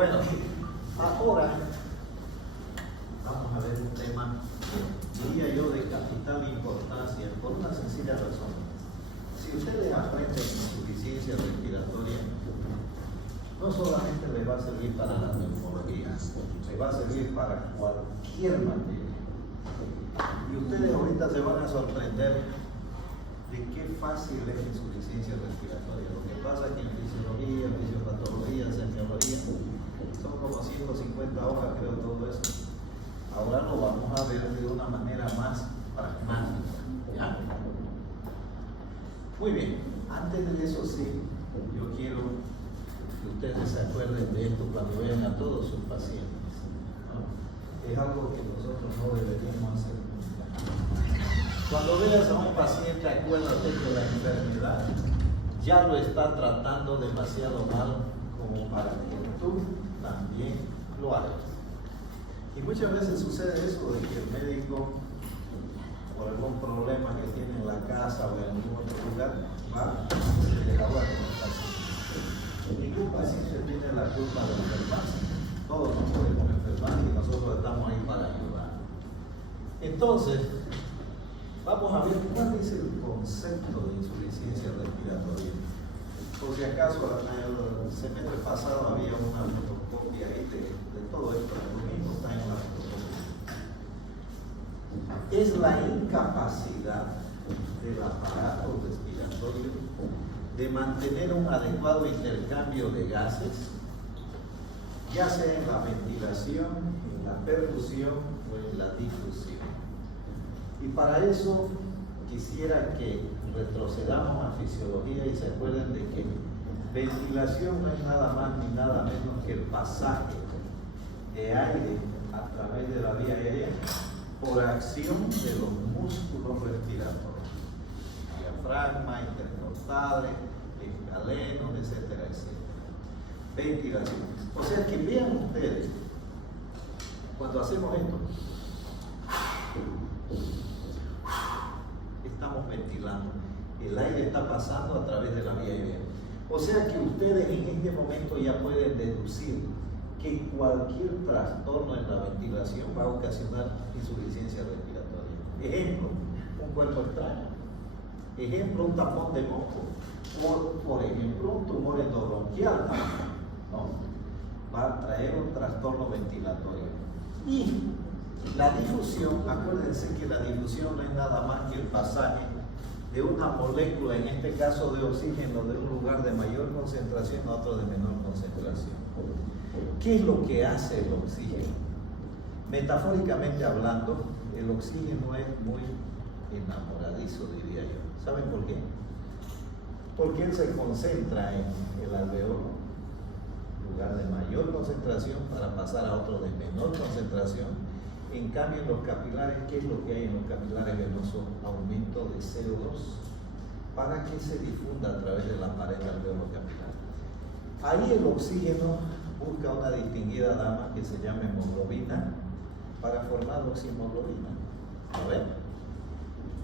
Bueno, ahora vamos a ver un tema, diría yo, de capital importancia, por una sencilla razón. Si ustedes aprenden insuficiencia respiratoria, no solamente les va a servir para la neumología, les va a servir para cualquier materia. Y ustedes ahorita se van a sorprender de qué fácil es la insuficiencia respiratoria. Lo que pasa es que en fisiología, fisiopatología, semiología, son como 150 hojas, creo, todo eso. Ahora lo vamos a ver de una manera más pragmática. ¿Ya? Muy bien, antes de eso sí, yo quiero que ustedes se acuerden de esto cuando vean a todos sus pacientes, ¿no? Es algo que nosotros no deberíamos hacer nunca. Cuando veas a un paciente, acuérdate que la enfermedad ya lo está tratando demasiado mal como para que tú también lo hagas. Y muchas veces sucede eso de que el médico, por algún problema que tiene en la casa o en algún otro lugar, va y se le habla con el paciente. Ningún paciente tiene la culpa de enfermarse. Todos nos podemos enfermar y nosotros estamos ahí para ayudar. Entonces, vamos a ver cuál es el concepto de insuficiencia respiratoria. Por si acaso, el semestre pasado había una fotocopia ahí de todo esto, lo mismo está en la fotocopia. Es la incapacidad del aparato respiratorio de mantener un adecuado intercambio de gases, ya sea en la ventilación, en la perfusión o en la difusión. Y para eso quisiera que retrocedamos a fisiología y se acuerden de que ventilación no es nada más ni nada menos que el pasaje de aire a través de la vía aérea por acción de los músculos respiratorios, diafragma, intercostales, escalenos, etcétera, etcétera. Ventilación. O sea que vean ustedes, cuando hacemos esto, estamos ventilando, el aire está pasando a través de la vía aérea. O sea que ustedes en este momento ya pueden deducir que cualquier trastorno en la ventilación va a ocasionar insuficiencia respiratoria. Ejemplo, un cuerpo extraño. Ejemplo, un tapón de moco. Por ejemplo, un tumor endobronquial. ¿No? Va a traer un trastorno ventilatorio. Y la difusión, acuérdense que la difusión no es nada más que el pasaje de una molécula, en este caso de oxígeno, de un lugar de mayor concentración a otro de menor concentración. ¿Qué es lo que hace el oxígeno? Metafóricamente hablando, el oxígeno es muy enamoradizo, diría yo. ¿Saben por qué? Porque él se concentra en el alveolo, lugar de mayor concentración, para pasar a otro de menor concentración. En cambio, en los capilares, ¿qué es lo que hay en los capilares venosos? Aumento de CO2 para que se difunda a través de la pared alveolo capilar. Ahí el oxígeno busca una distinguida dama que se llama hemoglobina para formar oximoglobina. ¿A ver?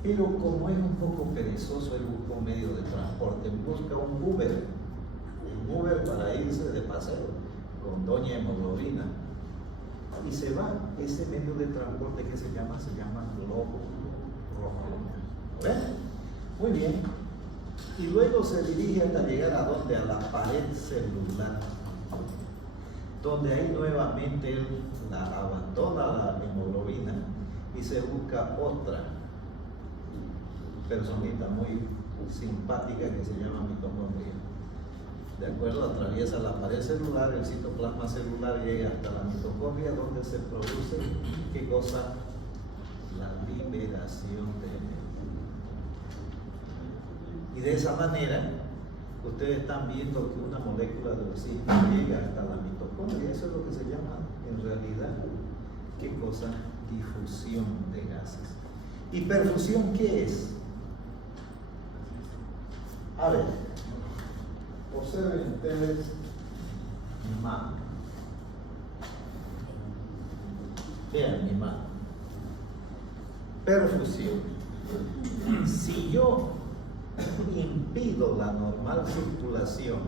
Pero como es un poco perezoso, él busca un medio de transporte, busca un Uber para irse de paseo con doña hemoglobina. Y se va ese medio de transporte que se llama glóbulo rojo. ¿Ven? Muy bien. Y luego se dirige hasta llegar a donde, a la pared celular, donde ahí nuevamente él abandona la hemoglobina y se busca otra personita muy simpática que se llama mitocondria. ¿De acuerdo? Atraviesa la pared celular, el citoplasma celular llega hasta la mitocondria, donde se produce, ¿qué cosa? La liberación de energía. Y de esa manera, ustedes están viendo que una molécula de oxígeno llega hasta la mitocondria. Eso es lo que se llama, en realidad, ¿qué cosa? Difusión de gases. ¿Y perfusión qué es? A ver, observen ustedes mi mano. Vean mi mano. Perfusión. Si yo impido la normal circulación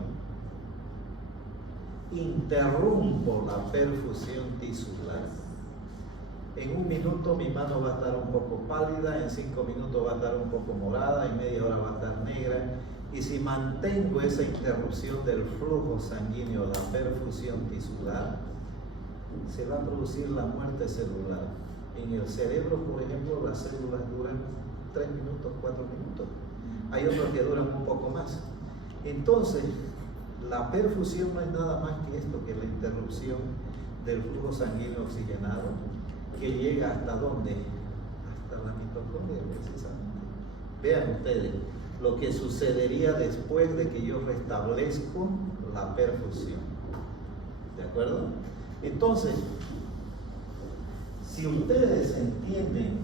interrumpo la perfusión tisular, en 1 minuto mi mano va a estar un poco pálida, en 5 minutos va a estar un poco morada, en media hora va a estar negra. Y si mantengo esa interrupción del flujo sanguíneo, la perfusión tisular, se va a producir la muerte celular. En el cerebro, por ejemplo, las células duran 3 minutos, 4 minutos. Hay otros que duran un poco más. Entonces, la perfusión no es nada más que esto, que la interrupción del flujo sanguíneo oxigenado, que llega hasta ¿dónde? Hasta la mitocondria, precisamente. Vean ustedes lo que sucedería después de que yo restablezco la perfusión. ¿De acuerdo? Entonces, si ustedes entienden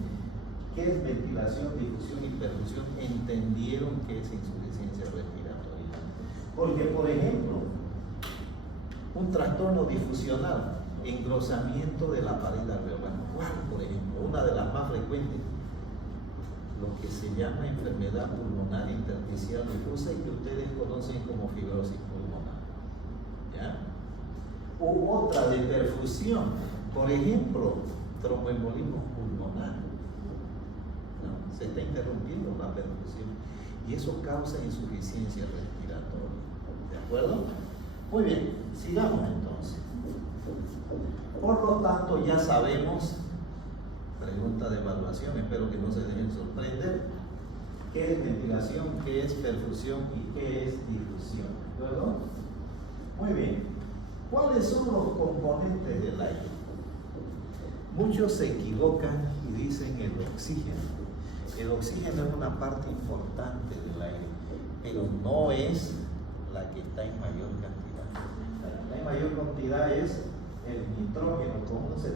qué es ventilación, difusión y perfusión, entendieron qué es insuficiencia respiratoria. Porque, por ejemplo, un trastorno difusional, engrosamiento de la pared alveolar, por ejemplo, una de las más frecuentes, lo que se llama enfermedad pulmonar intersticial difusa y que ustedes conocen como fibrosis pulmonar. ¿Ya? U otra de perfusión, por ejemplo, tromboembolismo pulmonar. ¿No? Se está interrumpiendo la perfusión y eso causa insuficiencia respiratoria. ¿De acuerdo? Muy bien, sigamos entonces. Por lo tanto, ya sabemos, pregunta de evaluación, espero que no se dejen sorprender, qué es ventilación, qué es perfusión y qué es difusión. ¿De acuerdo? Muy bien. ¿Cuáles son los componentes del aire? Muchos se equivocan y dicen el oxígeno. El oxígeno es una parte importante del aire, pero no es la que está en mayor cantidad. La que está en mayor cantidad es el nitrógeno con un 78%.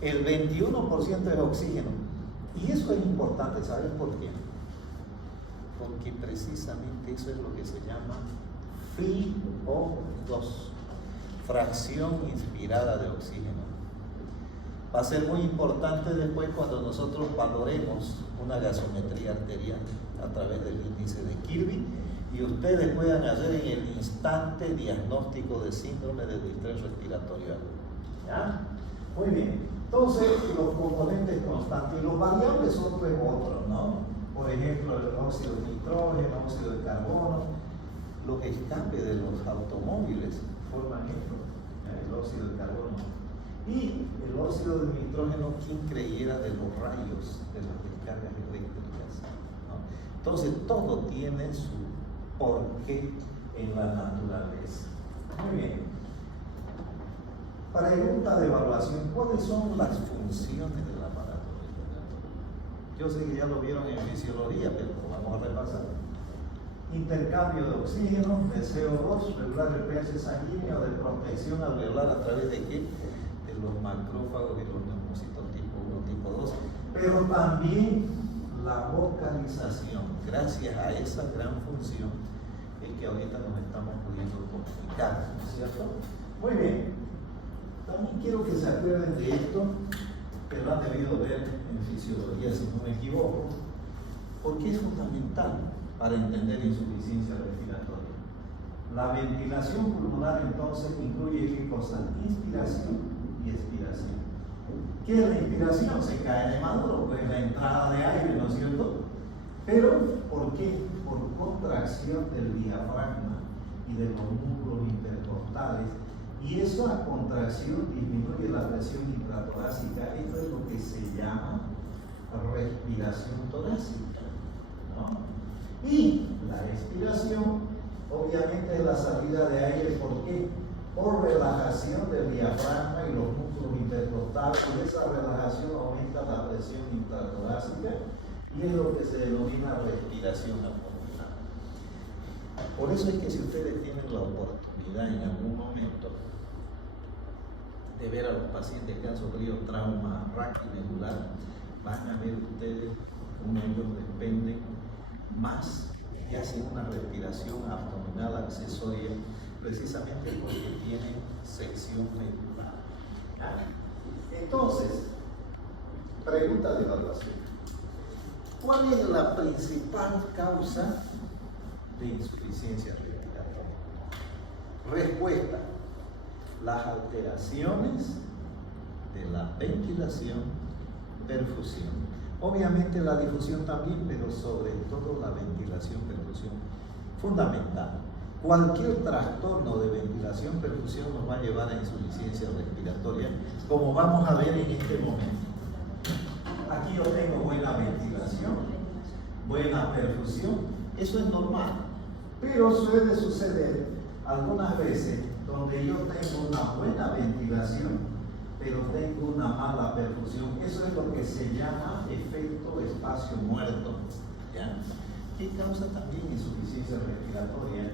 El 21% es oxígeno. Y eso es importante, ¿saben por qué? Porque precisamente eso es lo que se llama FiO2, fracción inspirada de oxígeno. Va a ser muy importante después cuando nosotros valoremos una gasometría arterial a través del índice de Kirby y ustedes puedan hacer en el instante diagnóstico de síndrome de distrés respiratorio agudo. ¿Ya? Muy bien. Entonces, los componentes constantes y los variables son pues otros, ¿no? Por ejemplo, el óxido de nitrógeno, el óxido de carbono, los escapes de los automóviles forman esto, el óxido de carbono. Y el óxido de nitrógeno, ¿quién creyera de los rayos de las descargas eléctricas? ¿No? Entonces, todo tiene su porqué en la naturaleza. Muy bien. Pregunta de evaluación: ¿cuáles son las funciones del aparato respiratorio? Yo sé que ya lo vieron en fisiología, pero lo vamos a repasar. Intercambio de oxígeno, de CO2, regular el pH sanguíneo, de protección alveolar a través de qué? De los macrófagos y los neumocitos tipo 1, tipo 2, pero también la vocalización. Gracias a esa gran función es que ahorita nos estamos pudiendo comunicar, ¿no es cierto? Muy bien. También quiero que se acuerden de esto, que lo han debido ver en fisiología, si no me equivoco, porque es fundamental para entender insuficiencia respiratoria. La ventilación pulmonar entonces incluye qué cosa: inspiración y expiración. ¿Qué es la inspiración? Se cae de maduro, pues la entrada de aire, ¿no es cierto? Pero, ¿por qué? Por contracción del diafragma y de los músculos intercostales. Y esa contracción disminuye la presión intratorácica. Esto es lo que se llama respiración torácica, ¿no? Y la expiración, obviamente, es la salida de aire. ¿Por qué? Por relajación del diafragma y los músculos intercostales. Y esa relajación aumenta la presión intratorácica y es lo que se denomina respiración abdominal. Por eso es que si ustedes tienen la oportunidad en algún momento de ver a los pacientes que han sufrido trauma raquimedular, van a ver ustedes cómo ellos dependen más y hacen una respiración abdominal accesoria, precisamente porque tienen sección medular. Entonces, pregunta de evaluación: ¿cuál es la principal causa de insuficiencia respiratoria? Respuesta. Las alteraciones de la ventilación, perfusión. Obviamente la difusión también, pero sobre todo la ventilación, perfusión. Fundamental. Cualquier trastorno de ventilación, perfusión nos va a llevar a insuficiencia respiratoria, como vamos a ver en este momento. Aquí yo tengo buena ventilación, buena perfusión, eso es normal, pero suele suceder algunas veces donde yo tengo una buena ventilación, pero tengo una mala perfusión. Eso es lo que se llama efecto espacio muerto, ¿ya? Que causa también insuficiencia respiratoria.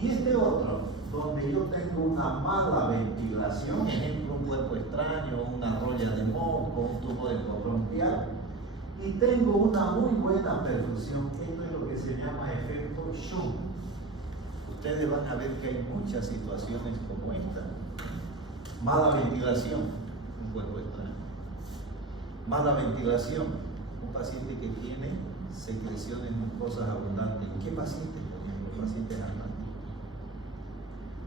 Y este otro, donde yo tengo una mala ventilación, ejemplo, un cuerpo extraño, una rolla de moco, un tubo bronquial, y tengo una muy buena perfusión. Esto es lo que se llama efecto Schumm. Ustedes van a ver que hay muchas situaciones como esta. Mala ventilación, un cuerpo extraño. Mala ventilación, un paciente que tiene secreciones mucosas abundantes. ¿Qué pacientes? Por ejemplo, pacientes asmáticos.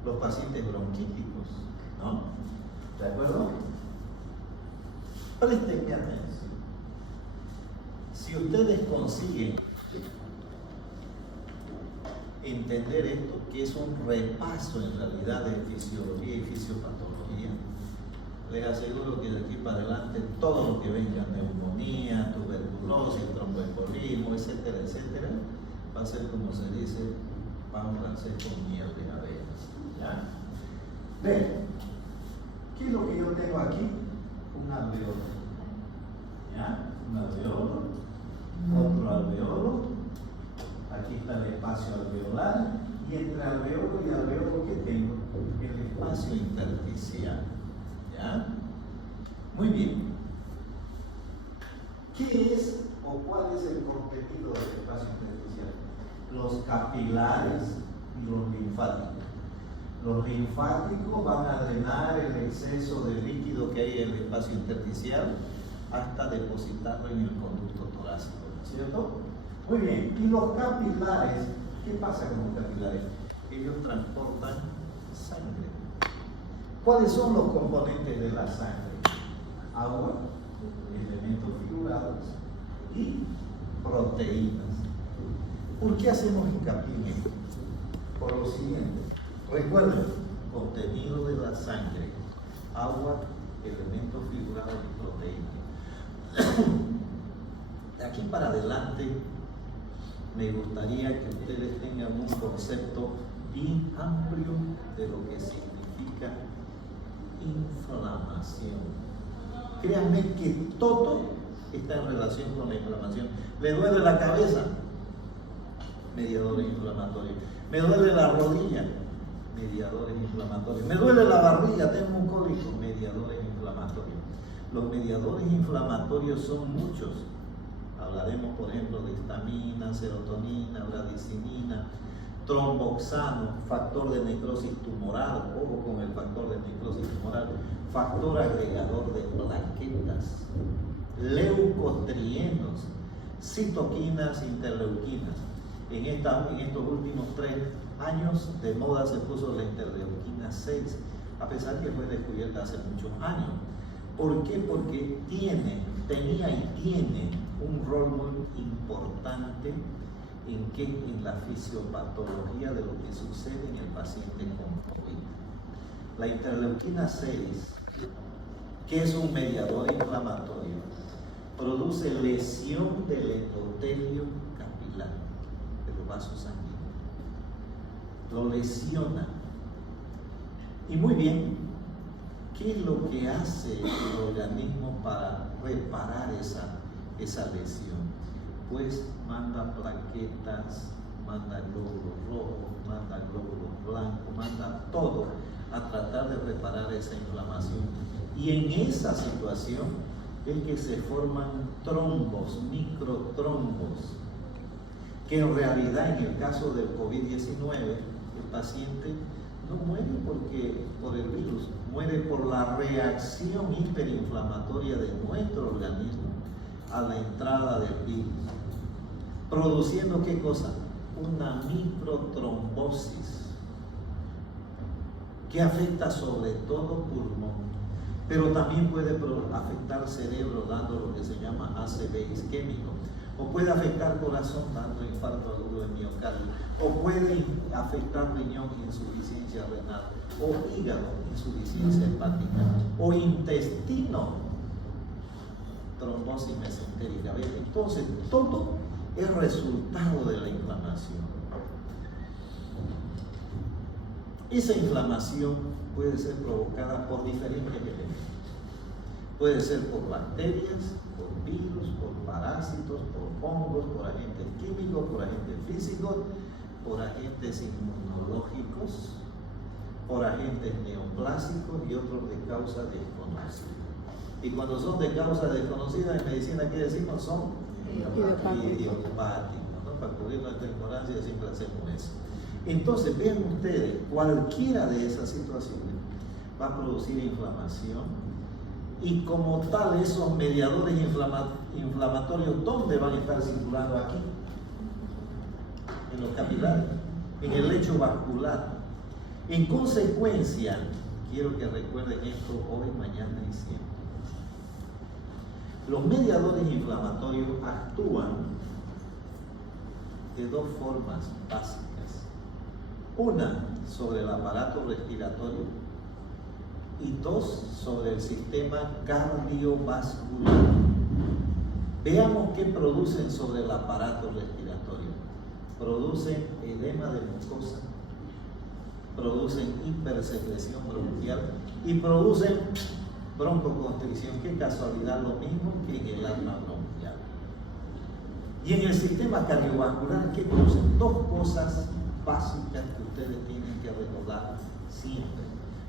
Los pacientes bronquíticos, ¿no? ¿De acuerdo? Prestenme atención. Si ustedes consiguen entender esto, que es un repaso en realidad de fisiología y fisiopatología, les aseguro que de aquí para adelante todo lo que venga, neumonía, tuberculosis, tromboembolismo, etcétera, etcétera, va a ser, como se dice, pan francés con miel de abejas. ¿Ya? Ven, ¿qué es lo que yo tengo aquí? Un alveolo. ¿Ya? Un alveolo, otro alveolo. Aquí está el espacio alveolar. Y entre alveolo y alveolo, ¿qué tengo? El espacio intersticial. ¿Ya? Muy bien. ¿Qué es o cuál es el contenido del espacio intersticial? Los capilares y los linfáticos. Los linfáticos van a drenar el exceso de líquido que hay en el espacio intersticial hasta depositarlo en el conducto torácico, ¿cierto? Muy bien, y los capilares, ¿qué pasa con los capilares? Ellos transportan sangre. ¿Cuáles son los componentes de la sangre? Agua, elementos figurados y proteínas. ¿Por qué hacemos hincapié en esto? Por lo siguiente. Recuerden, contenido de la sangre, agua, elementos figurados y proteínas. De aquí para adelante me gustaría que ustedes tengan un concepto bien amplio de lo que significa inflamación. Créanme que todo está en relación con la inflamación. ¿Le duele la cabeza? Mediadores inflamatorios. ¿Me duele la rodilla? Mediadores inflamatorios. ¿Me duele la barriga? Tengo un cólico. Mediadores inflamatorios. Los mediadores inflamatorios son muchos. Hablaremos, por ejemplo, de histamina, serotonina, bradicinina, tromboxano, factor de necrosis tumoral, ojo con el factor de necrosis tumoral, factor agregador de plaquetas, leucotrienos, citoquinas, interleuquinas. En estos últimos 3 años de moda se puso la interleuquina 6, a pesar que fue descubierta hace muchos años. ¿Por qué? Porque tenía y tiene un rol muy importante en la fisiopatología de lo que sucede en el paciente con COVID. La interleuquina 6, que es un mediador inflamatorio, produce lesión del endotelio capilar, de los vasos sanguíneos. Lo lesiona. Y muy bien, ¿qué es lo que hace el organismo para reparar esa lesión? Pues manda plaquetas, manda glóbulos rojos, manda glóbulos blancos, manda todo a tratar de reparar esa inflamación. Y en esa situación es que se forman trombos, microtrombos, que en realidad en el caso del COVID-19 el paciente no muere por el virus, muere por la reacción hiperinflamatoria de nuestro organismo a la entrada del virus, produciendo ¿qué cosa? Una microtrombosis. que afecta sobre todo pulmón, pero también puede afectar cerebro dando lo que se llama ACV isquémico, o puede afectar corazón dando infarto agudo de miocardio, o puede afectar riñón, insuficiencia renal, o hígado, insuficiencia hepática, o intestino, trombosis mesentérica. Entonces, todo es resultado de la inflamación. Esa inflamación puede ser provocada por diferentes elementos. Puede ser por bacterias, por virus, por parásitos, por hongos, por agentes químicos, por agentes físicos, por agentes inmunológicos, por agentes neoplásicos y otros de causa desconocida. Y cuando son de causa desconocida, en medicina, ¿qué decimos? Son idiopáticos, ¿no? Para cubrir nuestra ignorancia siempre hacemos eso. Entonces, vean ustedes, cualquiera de esas situaciones va a producir inflamación, y como tal, esos mediadores inflamatorios, ¿dónde van a estar circulando? Aquí, en los capilares, en el lecho vascular. En consecuencia, quiero que recuerden esto hoy, mañana y siempre. Los mediadores inflamatorios actúan de dos formas básicas. Una, sobre el aparato respiratorio, y dos, sobre el sistema cardiovascular. Veamos qué producen sobre el aparato respiratorio. Producen edema de mucosa, producen hipersecreción bronquial y producen broncoconstricción. Qué casualidad, lo mismo que en el asma bronquial. Y en el sistema cardiovascular, ¿qué producen? Dos cosas básicas que ustedes tienen que recordar siempre.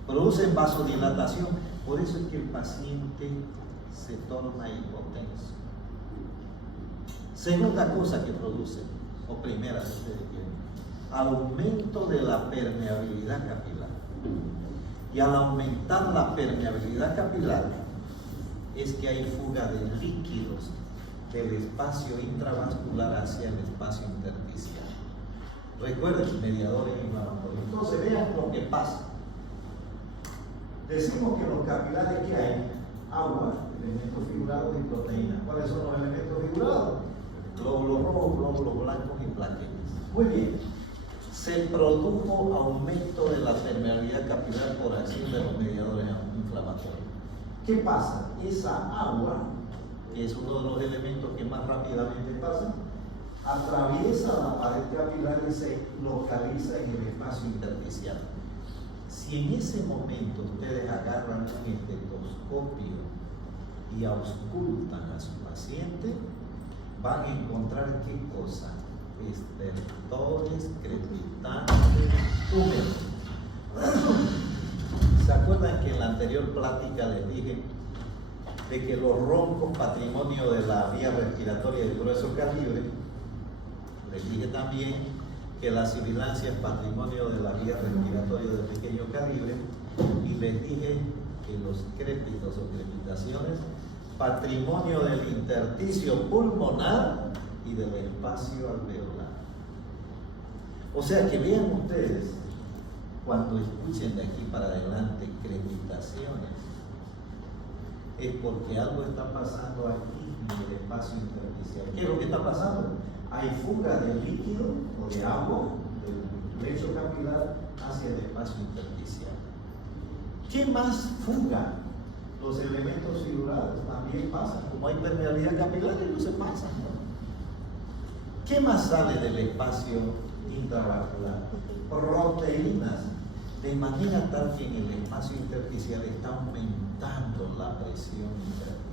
Producen vasodilatación, por eso es que el paciente se torna hipotenso. Segunda cosa que produce, o primera si ustedes quieren, aumento de la permeabilidad capilar. Y al aumentar la permeabilidad capilar, es que hay fuga de líquidos del espacio intravascular hacia el espacio intersticial. Recuerden, mediadores inflamatorios. Entonces vean lo que pasa. Decimos que en los capilares que hay agua, elementos figurados y proteínas. ¿Cuáles son los elementos figurados? Glóbulos rojos, glóbulos blancos y plaquetas. Muy bien. Se produjo aumento de la permeabilidad capilar por acción de los mediadores inflamatorios. ¿Qué pasa? Esa agua, que es uno de los elementos que más rápidamente pasa, atraviesa la pared capilar y se localiza en el espacio intersticial. Si en ese momento ustedes agarran un estetoscopio y auscultan a su paciente, van a encontrar qué cosa: estertores, crepitantes, húmedos. ¿Se acuerdan que en la anterior plática les dije de que los roncos, patrimonio de la vía respiratoria de grueso calibre? Les dije también que la sibilancia es patrimonio de la vía respiratoria de pequeño calibre, y les dije que los crépitos o crepitaciones, patrimonio del intersticio pulmonar y del espacio alveolar. O sea que vean ustedes, cuando escuchen de aquí para adelante crepitaciones, es porque algo está pasando aquí en el espacio intersticial. ¿Qué es lo que está pasando? Hay fuga de líquido o de agua del lecho capilar hacia el espacio intersticial. ¿Qué más fuga? Los elementos figurados también pasan. Como hay permeabilidad capilar, no se pasan, ¿no? ¿Qué más sale del espacio intravascular? Proteínas, de manera tal que en el espacio intersticial está aumentando la presión intersticial.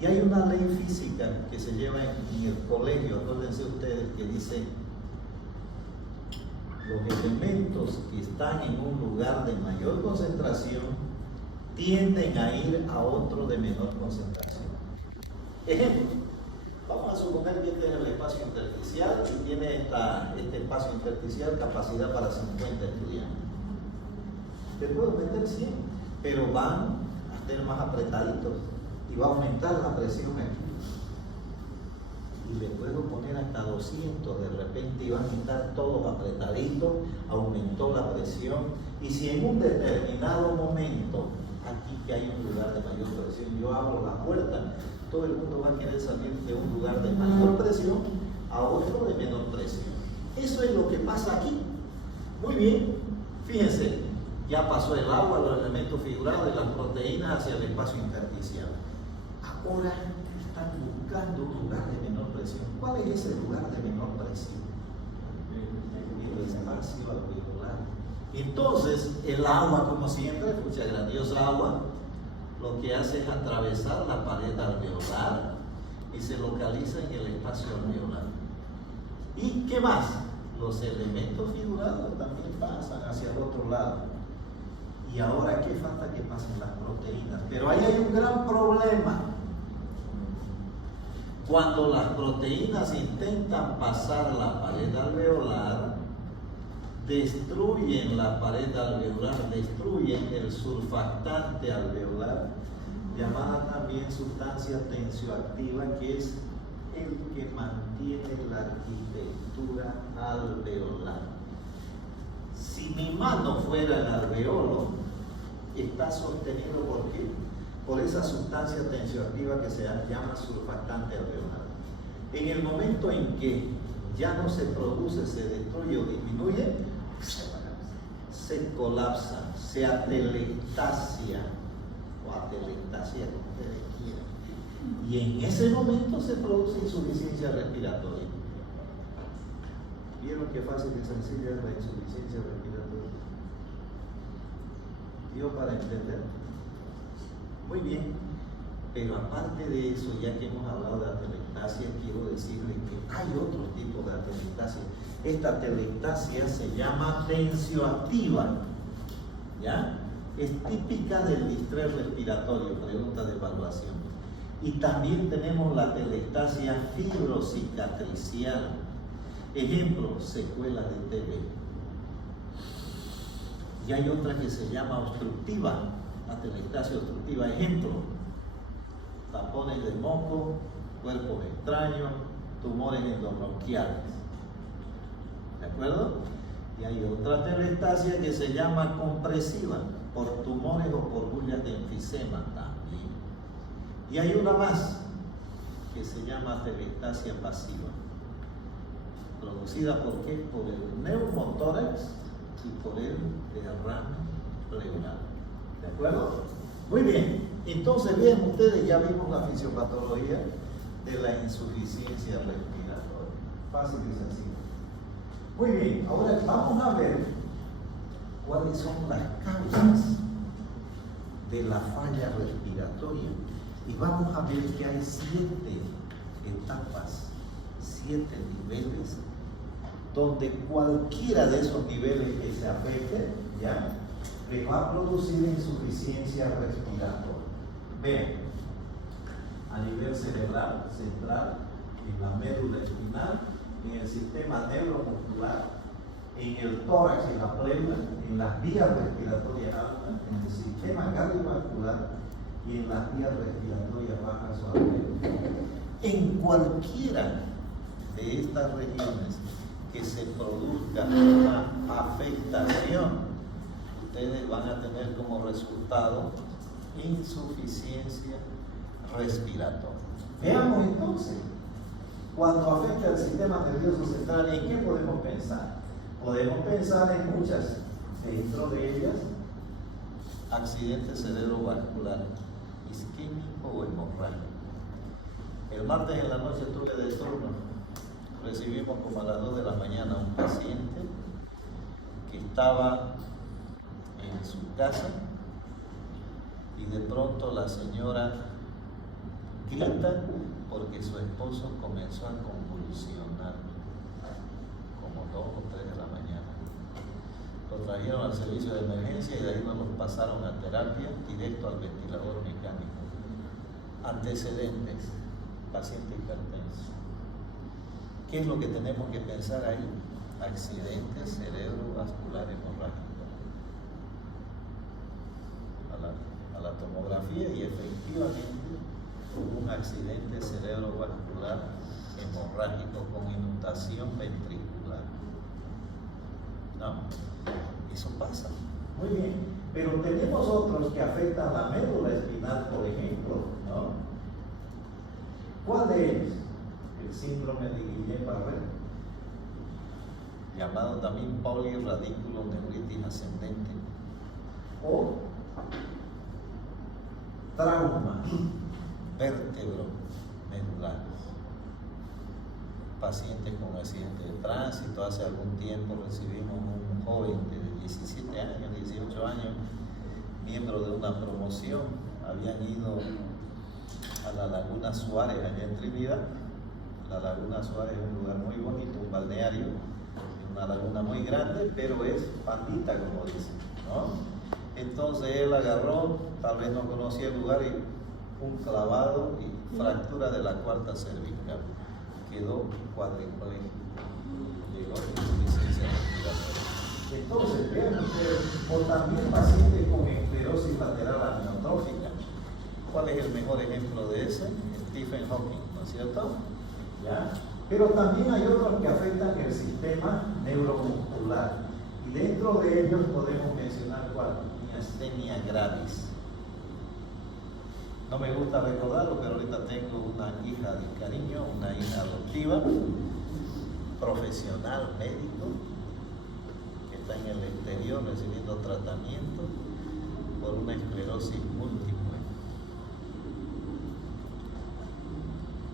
Y hay una ley física que se lleva en el colegio, acuérdense ustedes, que dice: los elementos que están en un lugar de mayor concentración tienden a ir a otro de menor concentración. Ejemplo, vamos a suponer que este es el espacio intersticial y tiene este espacio intersticial capacidad para 50 estudiantes. Yo puedo meter 100, pero van a estar más apretaditos y va a aumentar la presión aquí. y le puedo poner hasta 200 de repente y van a estar todos apretaditos, aumentó la presión. Y si en un determinado momento, aquí que hay un lugar de mayor presión, yo abro la puerta, todo el mundo va a querer salir de un lugar de mayor presión a otro de menor presión. Eso es lo que pasa aquí. Muy bien, fíjense, ya pasó el agua, los elementos figurados y las proteínas hacia el espacio intersticial. Ahora están buscando un lugar de menor presión. ¿Cuál es ese lugar de menor presión? El espacio alveolar. Entonces, el agua, como siempre, mucha grandiosa agua, lo que hace es atravesar la pared alveolar y se localiza en el espacio alveolar. ¿Y qué más? Los elementos figurados también pasan hacia el otro lado. Y ahora, ¿qué falta? Que pasen las proteínas. Pero ahí hay un gran problema. Cuando las proteínas intentan pasar la pared alveolar, destruyen la pared alveolar, destruyen el surfactante alveolar, llamada también sustancia tensioactiva, que es el que mantiene la arquitectura alveolar. Si mi mano fuera el alveolo, está sostenido ¿por qué? Por esa sustancia tensioactiva que se llama surfactante alveolar. En el momento en que ya no se produce, se destruye o disminuye, se colapsa, se atelectasia, o atelectasia como ustedes quieran. Y en ese momento se produce insuficiencia respiratoria. ¿Vieron qué fácil y sencilla es la insuficiencia respiratoria? ¿Dio para entender? Muy bien, pero aparte de eso, ya que hemos hablado de atelectasia, quiero decirles que hay otro tipo de atelectasia. Esta atelectasia se llama tensioactiva, ¿ya? Es típica del distrés respiratorio, pregunta de evaluación. Y también tenemos la atelectasia fibrocicatricial. Ejemplo, secuela de TB. Y hay otra que se llama obstructiva, atelectasia obstructiva. Ejemplo, tapones de moco, cuerpos extraños, tumores endobronquiales. ¿De acuerdo? Y hay otra atelectasia que se llama compresiva, por tumores o por bullas de enfisema también. Y hay una más que se llama atelectasia pasiva, producida ¿por qué? Por el neumotórax y por el derrame pleural. ¿De acuerdo? Muy bien. Entonces, bien, ustedes ya vimos la fisiopatología de la insuficiencia respiratoria. Fácil y sencillo. Muy bien, ahora vamos a ver cuáles son las causas de la falla respiratoria. Y vamos a ver que hay 7 etapas, 7 niveles, donde cualquiera de esos niveles que se afecte, ¿ya?, le va a producir insuficiencia respiratoria. Vean, a nivel cerebral, central, en la médula espinal, en el sistema neuromuscular, en el tórax y la pleura, en las vías respiratorias altas, en el sistema cardiovascular y en las vías respiratorias bajas o alveolares. En cualquiera de estas regiones que se produzca una afectación, ustedes van a tener como resultado insuficiencia respiratoria. Veamos entonces, cuando afecta el sistema nervioso central, ¿en qué podemos pensar? Podemos pensar en muchas, dentro de ellas, accidentes cerebrovasculares, isquémico o hemorrágico. El martes en la noche estuve de turno, recibimos como a las 2 de la mañana un paciente que estaba en su casa y de pronto la señora grita porque su esposo comenzó a convulsionar como 2 o 3 de la mañana. Lo trajeron al servicio de emergencia y de ahí nos los pasaron a terapia directo al ventilador mecánico. Antecedentes, paciente hipertenso. ¿Qué es lo que tenemos que pensar ahí? Accidente cerebrovascular hemorrágico. A la tomografía y efectivamente hubo un accidente cerebrovascular hemorrágico con inundación ventricular. ¿No? Eso pasa. Muy bien. Pero tenemos otros que afectan la médula espinal, por ejemplo, ¿no? ¿Cuál de ellos? El síndrome de Guillain-Barré, llamado también polirradiculoneuritis ascendente, o trauma vertebromedular. Pacientes con accidente de tránsito. Hace algún tiempo recibimos un joven de 17 años, 18 años, miembro de una promoción. Habían ido a la Laguna Suárez, allá en Trinidad. La Laguna Suárez es un lugar muy bonito, un balneario, una laguna muy grande, pero es pandita, como dicen, ¿no? Entonces él agarró, tal vez no conocía el lugar, y un clavado y fractura de la cuarta cervical. Quedó cuadripléjico. Llegó a insuficiencia respiratoria. Entonces, vean ustedes, o también pacientes con esclerosis lateral amiotrófica. ¿Cuál es el mejor ejemplo de ese? Stephen Hawking, ¿no es cierto? ¿Ya? Pero también hay otros que afectan el sistema neuromuscular. Y dentro de ellos podemos mencionar cuál: miastenia gravis. No me gusta recordarlo, pero ahorita tengo una hija de cariño, una hija adoptiva, profesional, médico, que está en el exterior recibiendo tratamiento por una esclerosis múltiple.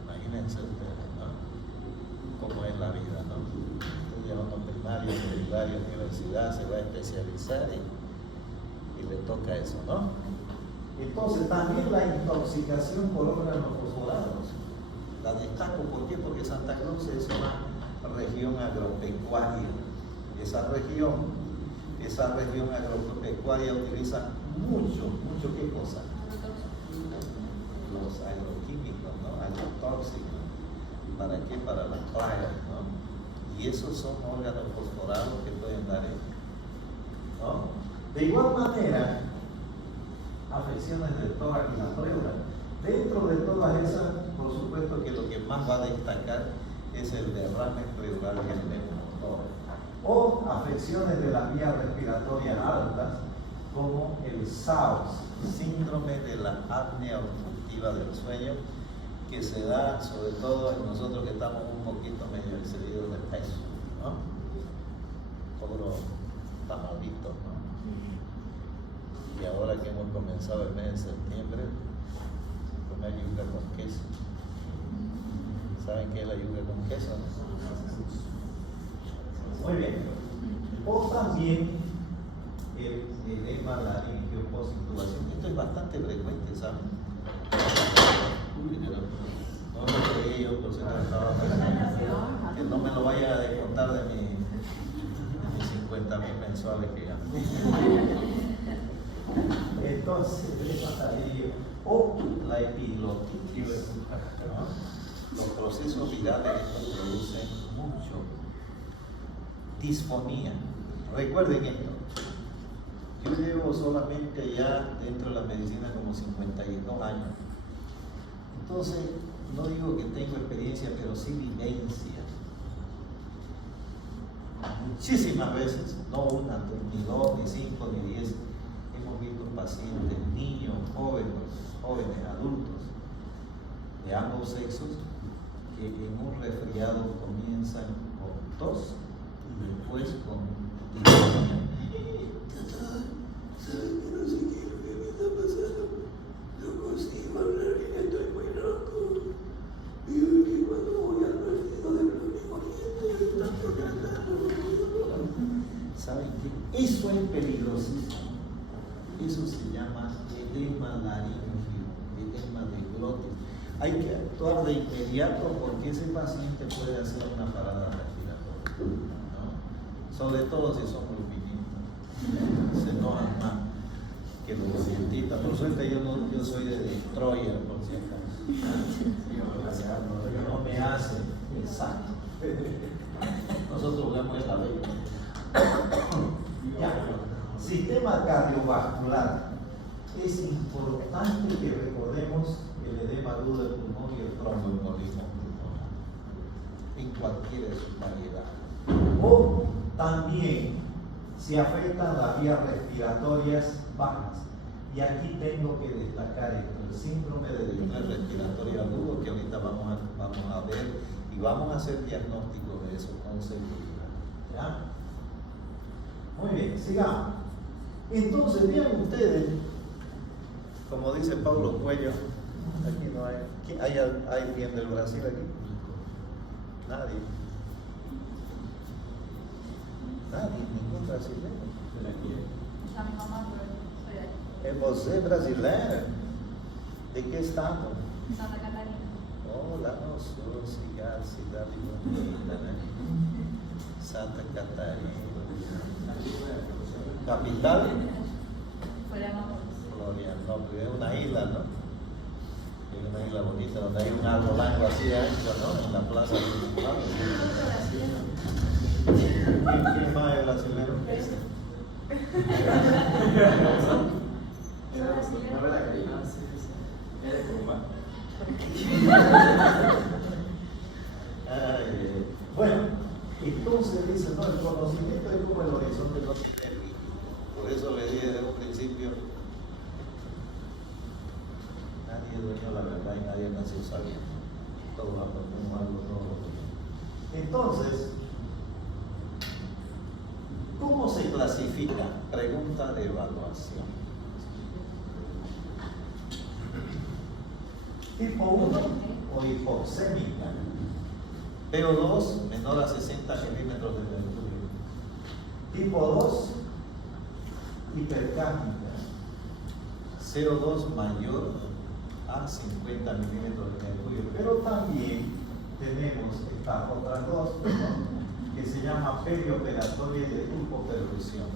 Imagínense ustedes, ¿no? Cómo es la vida, ¿no? Estudia uno primario, secundario, universidad, se va a especializar y le toca eso, ¿no? Entonces, también la intoxicación por órganos fosforados. La destaco, ¿por qué? Porque Santa Cruz es una región agropecuaria. Esa región agropecuaria utiliza mucho, ¿qué cosa? Los agroquímicos, ¿no? Agrotóxicos. ¿Para qué? Para las plagas, ¿no? Y esos son órganos fosforados que pueden dar ellos, ¿no? De igual manera, afecciones del tórax y la pleura. Dentro de todas esas, por supuesto que lo que más va a destacar es el derrame pleural y el neumotórax. O afecciones de las vías respiratorias altas, como el SARS, síndrome de la apnea obstructiva del sueño, que se da sobre todo en nosotros que estamos un poquito medio excedidos de peso, ¿no? Puro tamalito, ¿no? Y ahora que hemos comenzado el mes de septiembre, comer yuca con queso. ¿Saben qué es la yuca con queso? Muy bien. O también el edema laringio post-intubación. Esto es bastante frecuente, ¿saben? No lo creí yo, por si no estaba que no me lo vaya a descontar de mis 50,000 mensuales que gano. Entonces, o la epiglotitis, ¿no? Los procesos virales estos producen mucho disfonía. Recuerden esto, yo llevo solamente ya dentro de la medicina como 52 años. Entonces, no digo que tengo experiencia, pero sí vivencia. Muchísimas veces, no una, ni dos, ni cinco, ni 10, hemos visto pacientes, niños, jóvenes, adultos, de ambos sexos, que en un resfriado comienzan con tos y después con disfonía. ¿Sabe que no sé qué es lo que me está pasando? No consigo hablar, que estoy muy loco. Y yo que cuando voy al resfriado de lo mismo que estoy tratando. ¿Saben qué? Eso es peligrosísimo. Eso se llama edema laringio, edema de glotis. Hay que actuar de inmediato porque ese paciente puede hacer una parada respiratoria, ¿no? Sobre todo si son muy finitos, se enojan más que los cientistas. Por suerte yo soy de Destroyer, por si acaso. No me hace, exacto. Nosotros jugamos en la ley. Ya. Sistema cardiovascular. Es importante que recordemos el edema agudo del pulmón tromboembolismo pulmonar, en cualquiera de sus variedades. O también se afectan las vías respiratorias bajas. Y aquí tengo que destacar esto, el síndrome de distrés respiratorio agudo, que ahorita vamos a ver y vamos a hacer diagnóstico de eso con seguridad. ¿Ya? Muy bien, sigamos. Entonces, vean ustedes, como dice Paulo Cuello, aquí no hay. ¿Hay alguien del Brasil aquí? Nadie. Nadie, ningún brasileño. Ya mi mamá, pero soy de aquí. ¿Você brasileira? ¿De qué estado? Santa Catarina. Hola, nosotros, cidade bonita, né? Santa Catarina. ¿Capital? Florianópolis. Florianópolis, es una isla, ¿no? Es una isla bonita donde hay un árbol largo así ancho, ¿no? En la plaza principal. ¿Quién más es brasileño? Bueno, entonces dice, no, el conocimiento es como el horizonte no tiene límite. Por eso le dije desde un principio, nadie es dueño de la verdad y nadie nació sabiendo. Todos aprendemos algo todos los días. Entonces, ¿cómo se clasifica? Pregunta de evaluación. Tipo 1 o hipoxémica. PO2 menor a 60 milímetros de mercurio. Tipo 2, hipercámica. CO2 mayor a 50 milímetros de mercurio. Pero también tenemos estas otras dos, ¿no? Que se llama perioperatoria de hipoperfusión.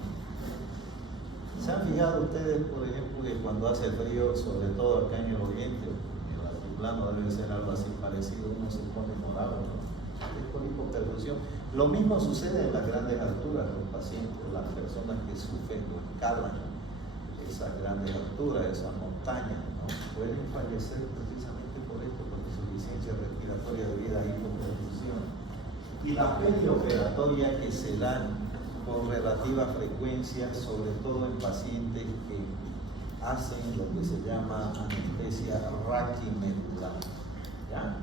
¿Se han fijado ustedes, por ejemplo, que cuando hace frío, sobre todo acá en el oriente, el altiplano debe ser algo así parecido, uno se pone morado, ¿no? Es por hipoperfusión. Lo mismo sucede en las grandes alturas, los pacientes, las personas que sufren o escalan esas grandes alturas, esas montañas, ¿no? Pueden fallecer precisamente por esto, por insuficiencia respiratoria debido a hipoperfusión. Y la perioperatoria que se dan con relativa frecuencia, sobre todo en pacientes que hacen lo que se llama anestesia raquimedular. ¿Ya?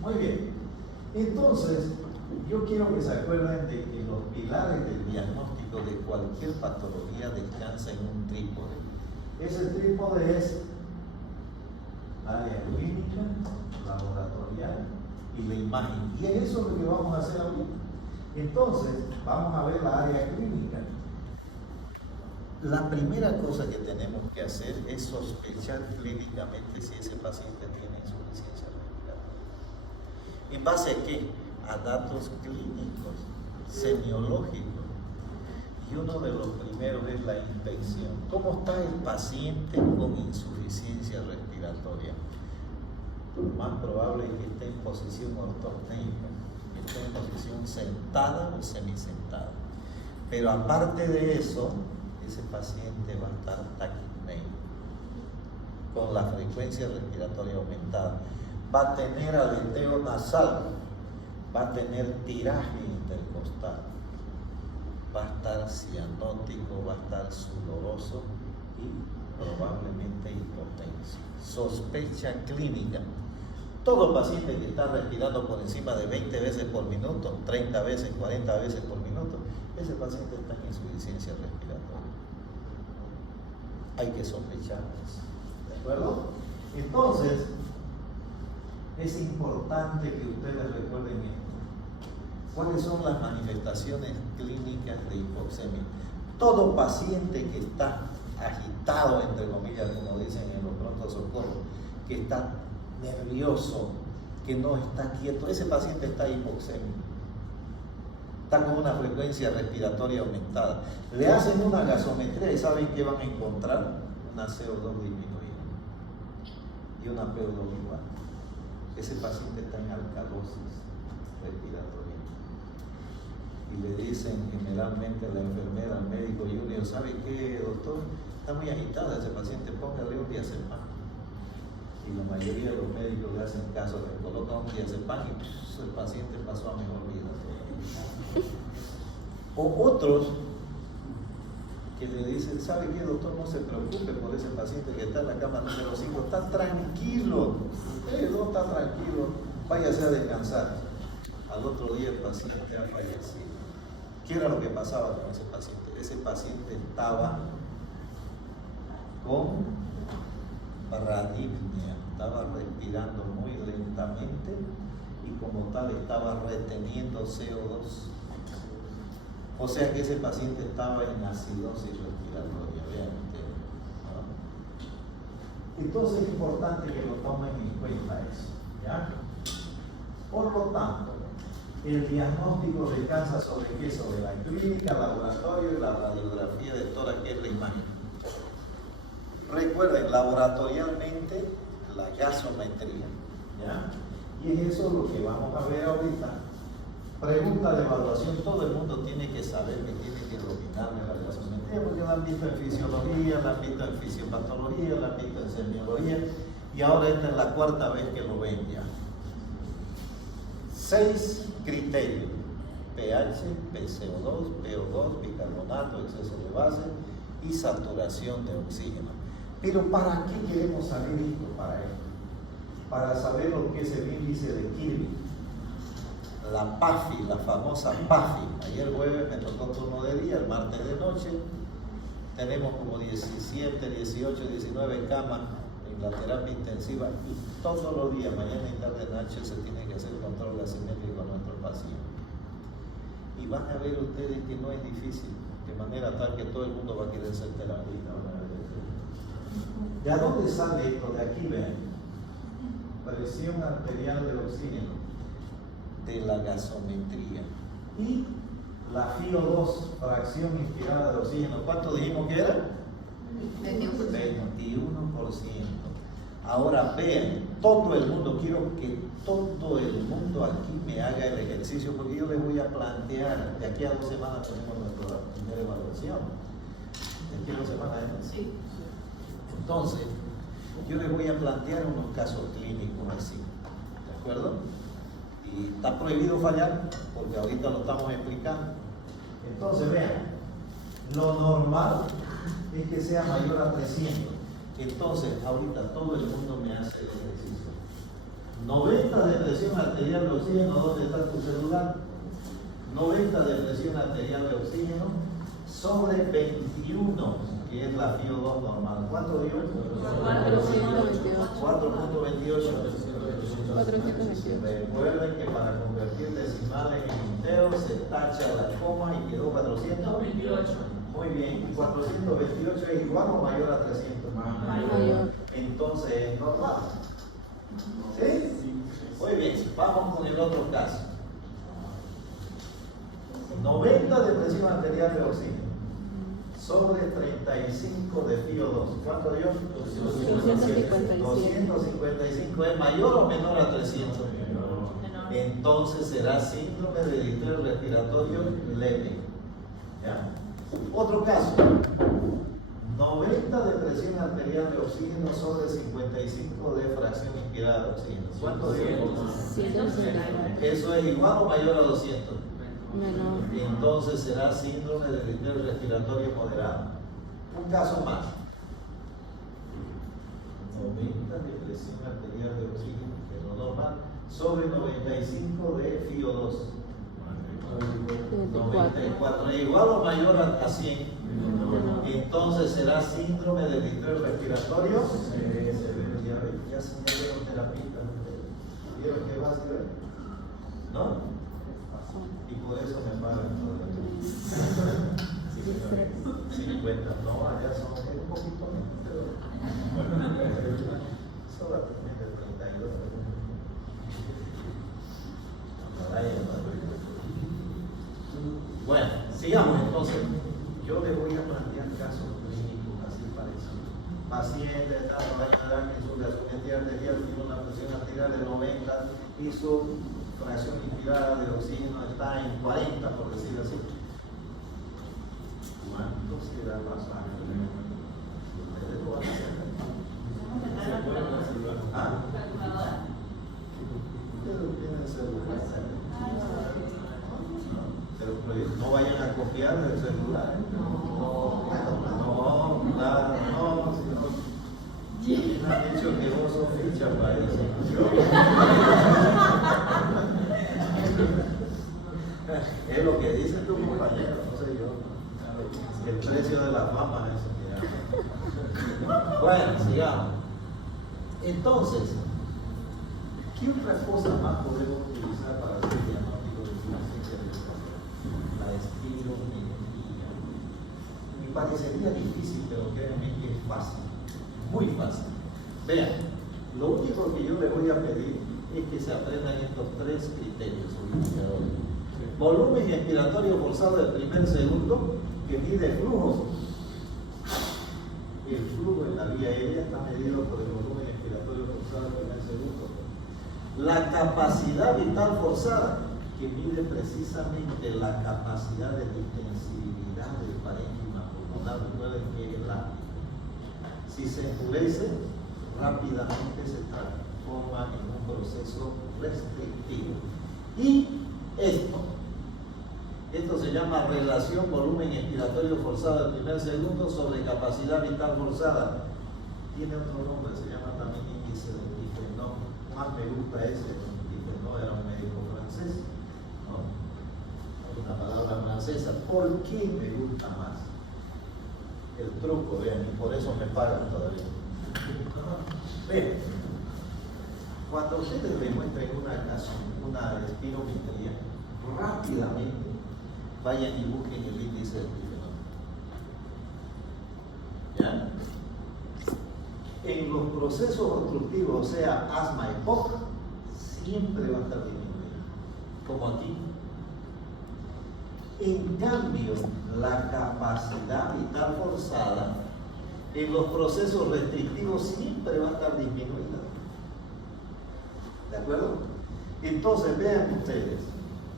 Muy bien. Entonces, yo quiero que se acuerden de que los pilares del diagnóstico de cualquier patología descansan en un trípode. Ese trípode es área clínica, laboratorial y la imagen. Y es eso lo que vamos a hacer ahorita. Entonces, vamos a ver la área clínica. La primera cosa que tenemos que hacer es sospechar clínicamente si ese paciente tiene insuficiencia respiratoria. ¿En base a qué? A datos clínicos, semiológicos. Y uno de los primeros es la inspección. ¿Cómo está el paciente con insuficiencia respiratoria? Lo más probable es que esté en posición ortopnéica, que esté en posición sentada o semisentada. Pero aparte de eso, ese paciente va a estar taquipnéico, con la frecuencia respiratoria aumentada. Va a tener aleteo nasal, va a tener tiraje intercostal, va a estar cianótico, va a estar sudoroso y probablemente hipotenso. Sospecha clínica. Todo paciente que está respirando por encima de 20 veces por minuto, 30 veces, 40 veces por minuto, ese paciente está en insuficiencia respiratoria. Hay que sospechar eso. ¿De acuerdo? Entonces, es importante que ustedes recuerden esto. ¿Cuáles son las manifestaciones clínicas de hipoxemia? Todo paciente que está agitado, entre comillas, como dicen en los pronto socorros, que está nervioso, que no está quieto, ese paciente está hipoxémico. Está con una frecuencia respiratoria aumentada. Le hacen una gasometría y saben que van a encontrar una CO2 disminuida y una PO2 igual. Ese paciente está en alcalosis respiratoria. Y le dicen generalmente a la enfermera, al médico junior, ¿sabe qué, doctor? Está muy agitada ese paciente, póngale un diazepam. Y la mayoría de los médicos le hacen caso, le colocan un diazepam y el paciente pasó a mejor vida. O otros que le dicen, ¿sabe qué, doctor? No se preocupe por ese paciente que está en la cama número 5, está tranquilo, usted no está tranquilo, váyase a descansar. Al otro día el paciente ha fallecido. ¿Qué era lo que pasaba con ese paciente? Ese paciente estaba con bradipnea, estaba respirando muy lentamente y como tal estaba reteniendo CO2. O sea que ese paciente estaba en acidosis respiratoria, vean ustedes, ¿no? Entonces es importante que lo tomen en cuenta eso, ¿ya? Por lo tanto, el diagnóstico descansa sobre qué, sobre la clínica, laboratorio y la radiografía de tórax, que es la imagen. Recuerden, laboratorialmente, la gasometría, ¿ya? Y es eso lo que vamos a ver ahorita. Pregunta de evaluación, todo el mundo tiene que saber que tiene que dominar la gasometría, porque la han visto en fisiología, la han visto en fisiopatología, la han visto en semiología, y ahora esta es la cuarta vez que lo ven ya. 6 criterios: pH, PCO2, PO2, bicarbonato, exceso de base y saturación de oxígeno. Pero ¿para qué queremos saber esto? Para saber lo que es el índice de Kirby, la PAFI, la famosa PAFI. Ayer jueves me tocó turno de día, el martes de noche. Tenemos como 17, 18, 19 camas en la terapia intensiva y todos los días, mañana y tarde noche, se tiene que hacer control asimétrico a nuestros pacientes. Y van a ver ustedes que no es difícil, de manera tal que todo el mundo va a querer ser terapeuta. ¿De a dónde sale esto? De aquí, ven. Presión arterial de oxígeno, de la gasometría. Y la FiO2, fracción inspirada de oxígeno, ¿cuánto dijimos que era? 21%. Ahora vean, todo el mundo, quiero que todo el mundo aquí me haga el ejercicio, porque yo les voy a plantear, de aquí a 2 semanas tenemos nuestra primera evaluación. ¿De aquí a 2 semanas? Sí. Entonces, yo les voy a plantear unos casos clínicos así, ¿de acuerdo? Y está prohibido fallar, porque ahorita lo estamos explicando. Entonces, vean, lo normal es que sea mayor a 300. Entonces, ahorita todo el mundo me hace el ejercicio. 90 de presión arterial de oxígeno, ¿dónde está tu celular? 90 de presión arterial de oxígeno sobre 21, que es la FiO2 normal. ¿Cuánto dio? 4.28. Recuerden que para convertir decimales en enteros se tacha la coma y quedó 428. Muy bien, y 428 es igual o mayor a 300. Mayor. Entonces es normal. ¿Sí? Muy bien, vamos con el otro caso. 90 de presión arterial de oxígeno sobre 35 de FiO2. ¿Cuánto dio? 255. ¿Es mayor o menor a 300? Entonces será síndrome de distrés respiratorio leve. ¿Ya? Otro caso. 90 de presión arterial de oxígeno sobre 55 de fracción inspirada de oxígeno. ¿Cuánto dio? ¿Eso es igual o mayor a 200? Menor. Entonces será síndrome de distrés respiratorio moderado. Un caso más. 90 de presión arterial de oxígeno, que es lo normal, sobre 95 de FiO2. 94. ¿Es igual o mayor a 100? Entonces será síndrome de distrés respiratorio. Ya se me dieron terapistas. ¿Vieron qué va a ser? ¿No? Y por eso me pagan 50, no, allá son un poquito menos, pero solamente 32. Bueno, sigamos entonces. Yo le voy a plantear casos clínicos así parecidos. Paciente de tantos años de edad que su gasometría arterial tiene una presión arterial de 90 y su fracción inspirada de oxígeno está en 40, por decir así. ¿Cuánto será la sangre? Ustedes lo van a hacer. ¿Ah? dicho que vos sos ficha para eso. Es lo que dice tu compañero, no sé yo. El precio de la fama, eso, mira. Bueno, sigamos. Entonces, ¿qué otra cosa más podemos utilizar para hacer diagnóstico de deficiencia de educación? La espirometría. Me parecería difícil, pero créanme que es fácil, muy fácil. Vean, lo único que yo les voy a pedir es que se aprendan estos tres criterios o indicadores. Volumen expiratorio forzado del primer segundo, que mide flujos. El flujo en la vía aérea está medido por el volumen expiratorio forzado del primer segundo. La capacidad vital forzada, que mide precisamente la capacidad de distensibilidad del parénquima pulmonar. Recuerden que es elástico. Si se endurece, rápidamente se transforma en un proceso restrictivo. Y esto se llama relación volumen expiratorio forzado del primer segundo sobre capacidad vital forzada. Tiene otro nombre, se llama también índice de Dufresnoy. Más me gusta ese, Dufresnoy era un médico francés. No, una palabra francesa. ¿Por qué me gusta más? El truco, vean, y por eso me pagan todavía. Vean, cuando ustedes demuestren una espirometría, rápidamente vayan y busquen el índice de Dufresnoy. ¿Ya? En los procesos obstructivos, o sea, asma y POC, siempre va a estar disminuido, como aquí. En cambio, la capacidad vital forzada en los procesos restrictivos siempre va a estar disminuida. ¿De acuerdo? Entonces, vean ustedes,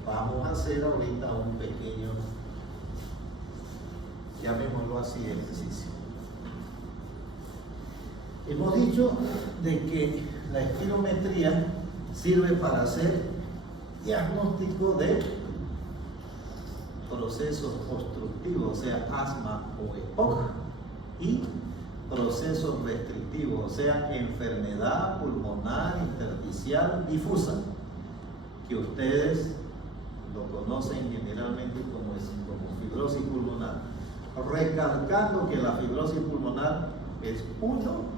vamos a hacer ahorita un pequeño, llamémoslo así, ejercicio. Hemos dicho de que la espirometría sirve para hacer diagnóstico de procesos obstructivos, o sea, asma o EPOC, y procesos restrictivos, o sea, enfermedad pulmonar intersticial difusa, que ustedes lo conocen generalmente como fibrosis pulmonar. Recalcando que la fibrosis pulmonar es uno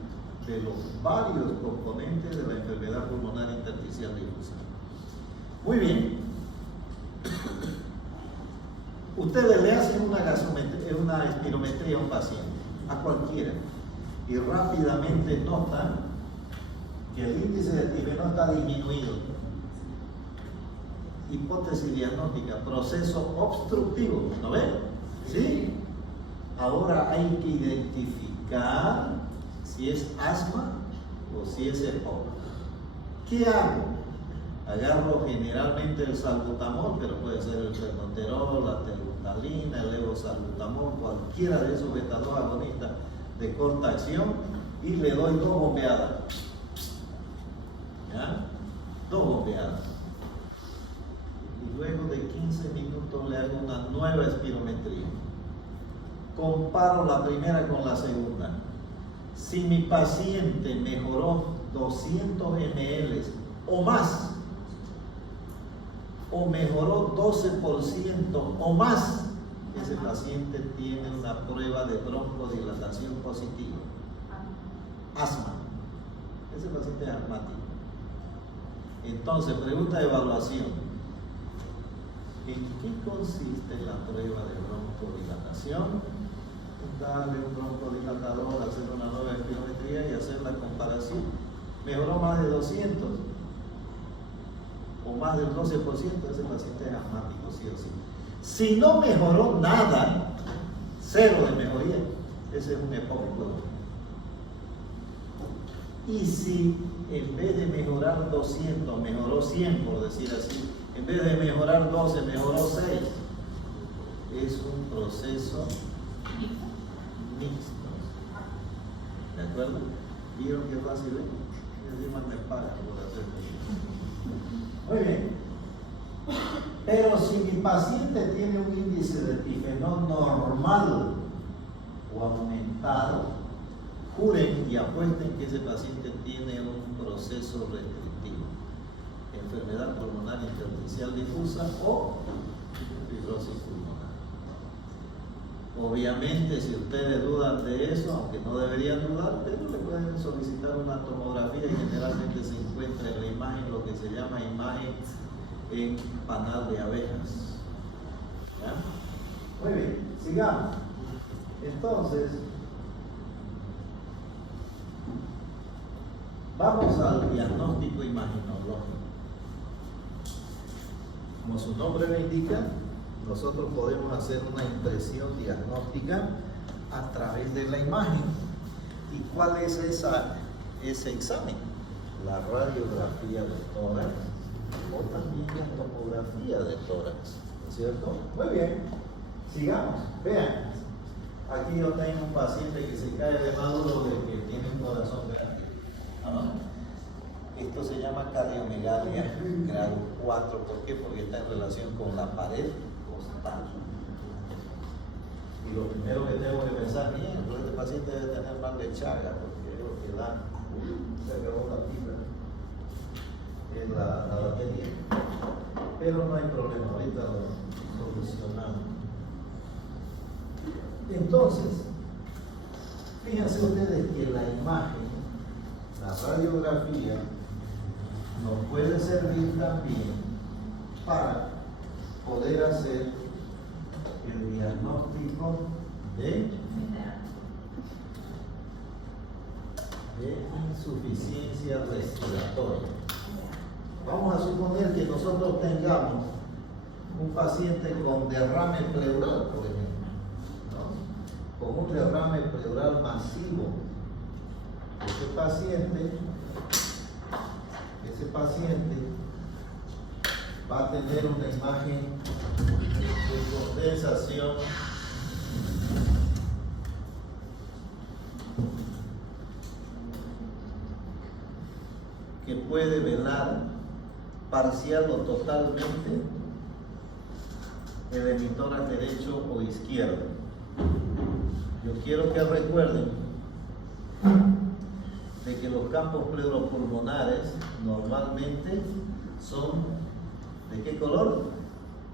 de los varios componentes de la enfermedad pulmonar intersticial difusa. Muy bien. Ustedes le hacen una espirometría a un paciente, a cualquiera, y rápidamente notan que el índice de Dufresnoy está disminuido. Hipótesis diagnóstica, proceso obstructivo, ¿no ven? ¿Sí? Ahora hay que identificar si es asma o si es EPOC. ¿Qué hago? Agarro generalmente el salbutamol, pero puede ser el penoterol, la telbutalina, el levosalbutamol, cualquiera de esos beta-2 agonistas de corta acción, y le doy 2 bombeadas. ¿Ya? 2 bombeadas. Y luego de 15 minutos le hago una nueva espirometría. Comparo la primera con la segunda. Si mi paciente mejoró 200 ml o más, o mejoró 12% o más, ese paciente tiene una prueba de broncodilatación positiva. Asma. Ese paciente es asmático. Entonces, pregunta de evaluación. ¿En qué consiste la prueba de broncodilatación? Darle un broncodilatador, hacer una nueva espirometría y hacer la comparación. Mejoró más de 200 o más del 12%, ese paciente es asmático, sí o sí. Si no mejoró nada, 0 de mejoría, ese es un EPOC. Y si en vez de mejorar 200, mejoró 100, por decir así, en vez de mejorar 12, mejoró 6, es un proceso mixto. ¿De acuerdo? ¿Vieron qué fácil es? Encima me pagan por hacerlo. Muy bien. Pero si mi paciente tiene un índice de Dufresnoy normal o aumentado, juren y apuesten que ese paciente tiene un proceso restrictivo, enfermedad pulmonar intersticial difusa o fibrosis pulmonar. Obviamente, si ustedes dudan de eso, aunque no deberían dudar, pero le pueden solicitar una tomografía y generalmente se encuentra en la imagen lo que se llama imagen en panal de abejas. ¿Ya? Muy bien, sigamos. Entonces, vamos al diagnóstico imaginológico. Como su nombre lo indica, nosotros podemos hacer una impresión diagnóstica a través de la imagen. ¿Y cuál es ese examen? La radiografía de tórax o también la tomografía de tórax, ¿no es cierto? Muy bien, sigamos. Vean, aquí yo tengo un paciente que se cae de maduro de que tiene un corazón grande. ¿No? Esto se llama cardiomegalia grado 4. ¿Por qué? Porque está en relación con la pared costal. Y lo primero que tengo que pensar, bien, este paciente debe tener mal de Chagas, porque es lo que da, se acabó la pila, es la batería. Pero no hay problema, ahorita lo solucionamos. Entonces, fíjense ustedes que la imagen, la radiografía, nos puede servir también para poder hacer el diagnóstico de insuficiencia respiratoria. Vamos a suponer que nosotros tengamos un paciente con derrame pleural, por ejemplo, ¿no? Con un derrame pleural masivo. Ese paciente va a tener una imagen de condensación que puede velar parcial o totalmente el emitor derecho o izquierdo. Yo quiero que recuerden de que los campos pleuropulmonares normalmente son ¿de qué color?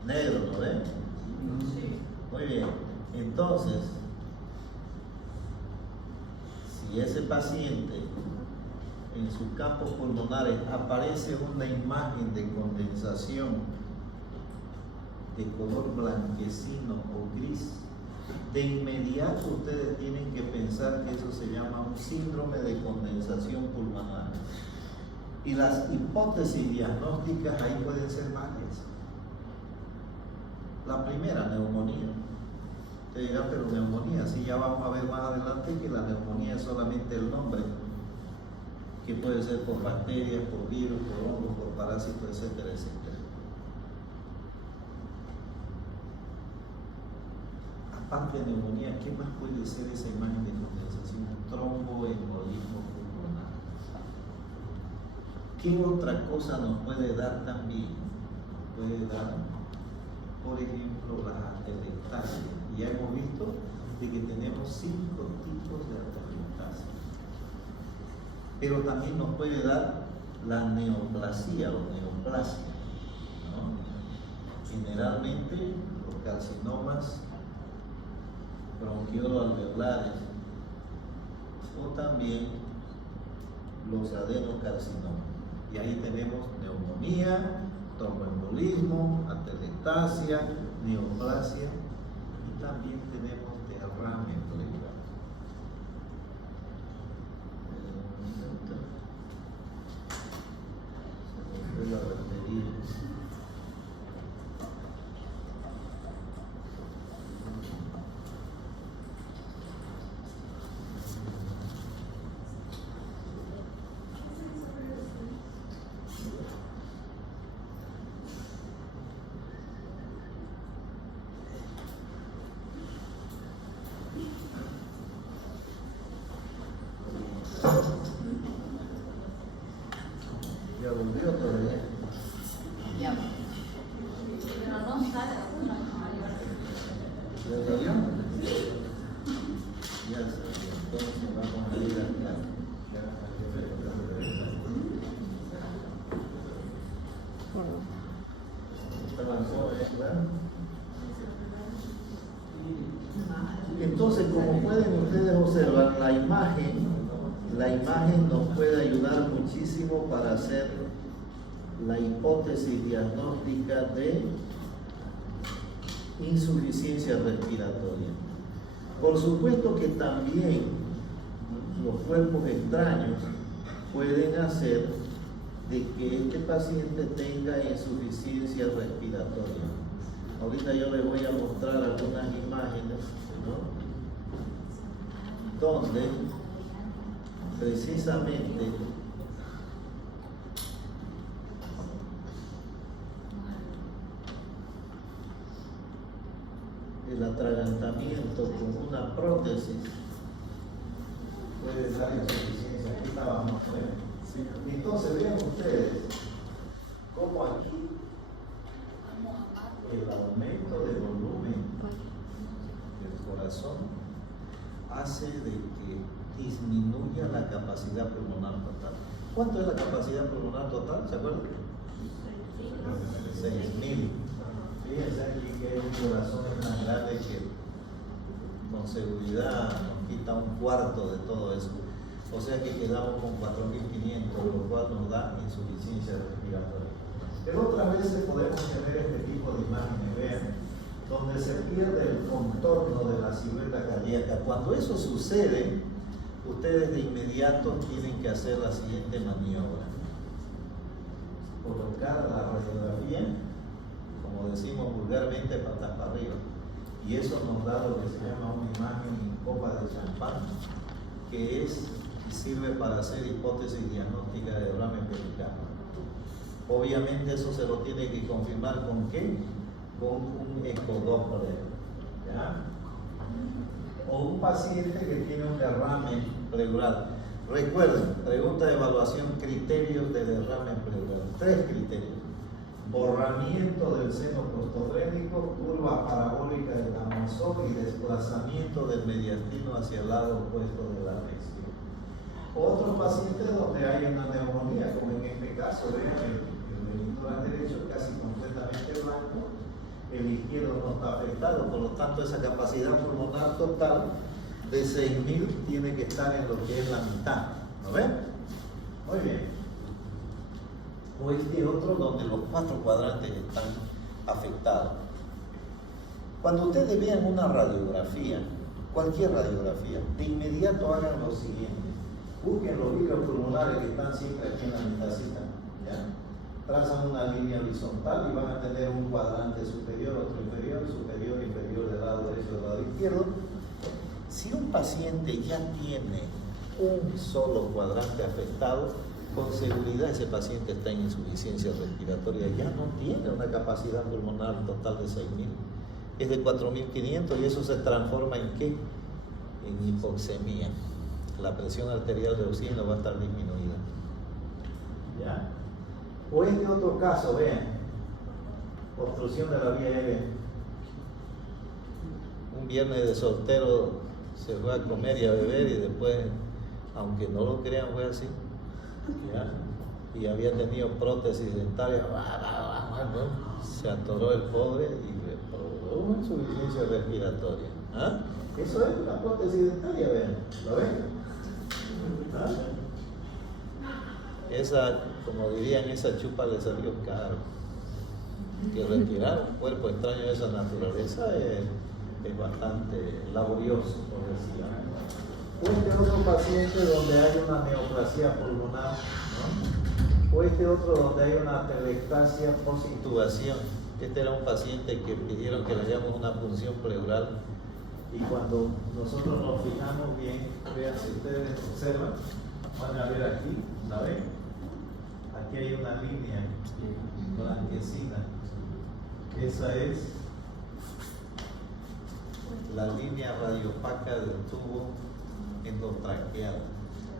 Negro, ¿no ven? Sí. Muy bien. Entonces, si ese paciente en sus campos pulmonares aparece una imagen de condensación de color blanquecino o gris, de inmediato ustedes tienen que pensar que eso se llama un síndrome de condensación pulmonar. Y las hipótesis diagnósticas ahí pueden ser varias. La primera, neumonía. Ustedes dirán, pero neumonía, sí, ya vamos a ver más adelante que la neumonía es solamente el nombre, que puede ser por bacterias, por virus, por hongos, por parásitos, etcétera, etcétera. Aparte de neumonía, ¿qué más puede ser esa imagen de condensación? Tromboembolismo pulmonar. ¿Qué otra cosa nos puede dar también? Puede dar, por ejemplo, las atelectasias. Ya hemos visto de que tenemos 5 tipos de atelectasia. Pero también nos puede dar la neoplasia o neoplasia, ¿no? Generalmente los carcinomas bronquiolo-alveolares o también los adenocarcinomas. Y ahí tenemos neumonía, tromboembolismo, atelectasia, neoplasia y también tenemos derrame pleural. Se me fue la batería. Ya volvió todavía. Ya. Pero no sale una. ¿Ya salió? Ya salió. Entonces vamos vamos a ir acá. Entonces, como pueden ustedes observar, la imagen nos puede ayudar muchísimo para hacer la hipótesis diagnóstica de insuficiencia respiratoria. Por supuesto que también los cuerpos extraños pueden hacer de que este paciente tenga insuficiencia respiratoria. Ahorita yo les voy a mostrar algunas imágenes, ¿no?, donde precisamente el atragantamiento con una prótesis puede dar insuficiencia. Aquí estábamos, ¿eh? Entonces vean ustedes cómo aquí el aumento de volumen del corazón hace de que disminuya la capacidad pulmonar total. ¿Cuánto es la capacidad pulmonar total? ¿Se acuerdan? 6.000. Fíjense aquí que el corazón es tan grande que con seguridad nos quita un cuarto de todo eso. O sea que quedamos con 4.500, lo cual nos da insuficiencia respiratoria. Pero otras veces podemos tener este tipo de imágenes, vean, donde se pierde el contorno de la silueta cardíaca. Cuando eso sucede, ustedes de inmediato tienen que hacer la siguiente maniobra: colocar la radiografía, como decimos vulgarmente, patas para arriba. Y eso nos da lo que se llama una imagen en copa de champán, que es y sirve para hacer hipótesis diagnóstica de derrame pericárdico. Obviamente eso se lo tiene que confirmar ¿con qué? Con un ecodoppler, ¿ya? O un paciente que tiene un derrame pleural. Recuerden, pregunta de evaluación, criterios de derrame pleural. 3 criterios: borramiento del seno prostogrénico, curva parabólica del Amazon y desplazamiento del mediastino hacia el lado opuesto de la reacción. Otros pacientes donde hay una neumonía, como en este caso, vean, el ventricular derecho casi completamente blanco, el izquierdo no está afectado, por lo tanto esa capacidad pulmonar total de 6.000 tiene que estar en lo que es la mitad. ¿Lo ven? Muy bien. O este otro donde los 4 cuadrantes están afectados. Cuando ustedes vean una radiografía, cualquier radiografía, de inmediato hagan lo siguiente: busquen los vidrios pulmonares que están siempre aquí en la mitadcita, ¿ya? Trazan una línea horizontal y van a tener un cuadrante superior, otro inferior, superior, inferior del lado derecho, del lado izquierdo. Si un paciente ya tiene un solo cuadrante afectado, con seguridad ese paciente está en insuficiencia respiratoria, ya no tiene una capacidad pulmonar total de 6.000, es de 4.500, y eso se transforma en ¿qué? En hipoxemia. La presión arterial de oxígeno va a estar disminuida, ¿ya? O este otro caso, vean, obstrucción de la vía aérea. Un viernes de soltero se fue a comer y a beber y después, aunque no lo crean, fue así, ¿ya? Y había tenido prótesis dentaria, se atoró el pobre y le provocó una insuficiencia respiratoria. ¿Ah? Eso es una prótesis dentaria, vean, ¿lo ven? ¿Ah? Esa, como dirían, esa chupa le salió caro. Que retirar un cuerpo extraño de esa naturaleza es bastante laborioso, por decirlo. O este otro paciente donde hay una neoplasia pulmonar, ¿no? O este otro donde hay una atelectasia posintubación. Este era un paciente que pidieron que le hagamos una punción pleural, y cuando nosotros nos fijamos bien, vean, si ustedes observan, van a ver aquí, ¿la ven? Aquí hay una línea blanquecina. Esa es la línea radiopaca del tubo endotraqueal.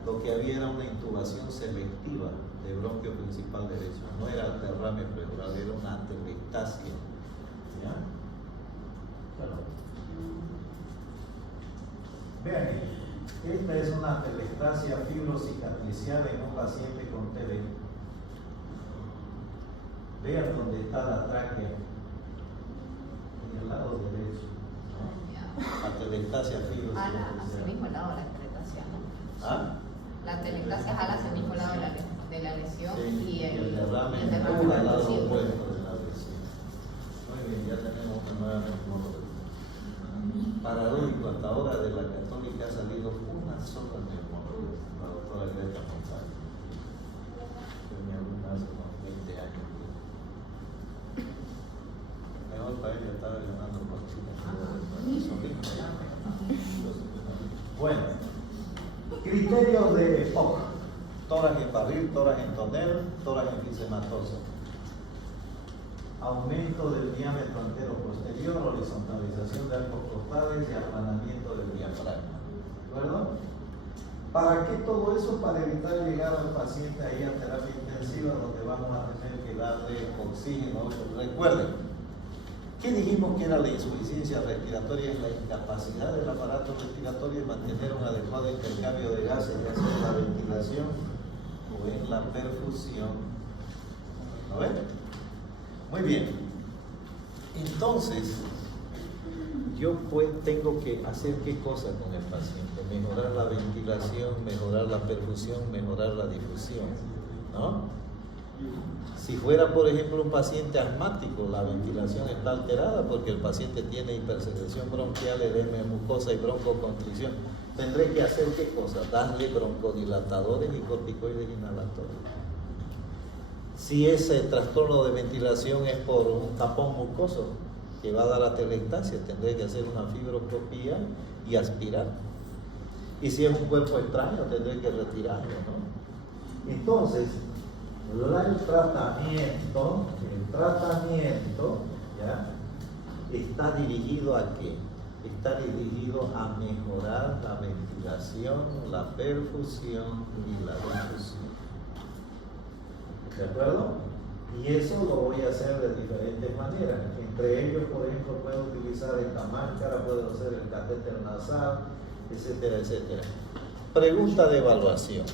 Lo que había era una intubación selectiva de bronquio principal derecho. No era derrame pleural, era una atelectasia. ¿Ya? Claro. Vean aquí. Esta es una atelectasia fibrocicatricial en un paciente con TB. Vean dónde está la tráquea, en el lado derecho. Atelectasia Jala hacia el fibrocicatricial. mismo lado la atelectasia, ¿no? ¿Ah? La atelectasia jala hacia el mismo lado de la lesión Sí, y el derrame el derrame empuja al lado reducido. opuesto de la lesión. Muy bien, ya tenemos una nueva neumología. Paradójico, hasta ahora de la Católica ha salido una sola neumología, la doctora Greta González. Fue mi alumna hace unos 20 años. Mejor para ella estaba ganando por Chile. Bueno, criterios de POC: tórax en barril, tórax en tonel, tórax enfisematoso. Aumento del diámetro antero posterior, horizontalización de arcos costales y aplanamiento del diafragma. ¿De acuerdo? ¿Para qué todo eso? Para evitar llegar al paciente ahí a terapia intensiva, donde vamos a tener que darle oxígeno. Recuerden, ¿qué dijimos que era la insuficiencia respiratoria? Es la incapacidad del aparato respiratorio de mantener un adecuado intercambio de gases, ya sea en la ventilación o en la perfusión. ¿Lo ven? Muy bien. Entonces, yo pues tengo que hacer qué cosa con el paciente: mejorar la ventilación, mejorar la perfusión, mejorar la difusión, ¿no? Si fuera, por ejemplo, un paciente asmático, la ventilación está alterada porque el paciente tiene hipersecreción bronquial, edema de mucosa y broncoconstricción. Tendré que hacer qué cosa: darle broncodilatadores y corticoides inhalatorios. Si ese trastorno de ventilación es por un tapón mucoso que va a dar atelectasia, tendré que hacer una fibroscopía y aspirar. Y si es un cuerpo extraño, tendré que retirarlo, ¿no? Entonces, el tratamiento, ¿ya?, está dirigido ¿a qué? Está dirigido a mejorar la ventilación, la perfusión y la difusión. ¿De acuerdo? Y eso lo voy a hacer de diferentes maneras. Entre ellos, por ejemplo, puedo utilizar esta máscara, puedo hacer el catéter nasal, etcétera, etcétera. Pregunta de evaluación.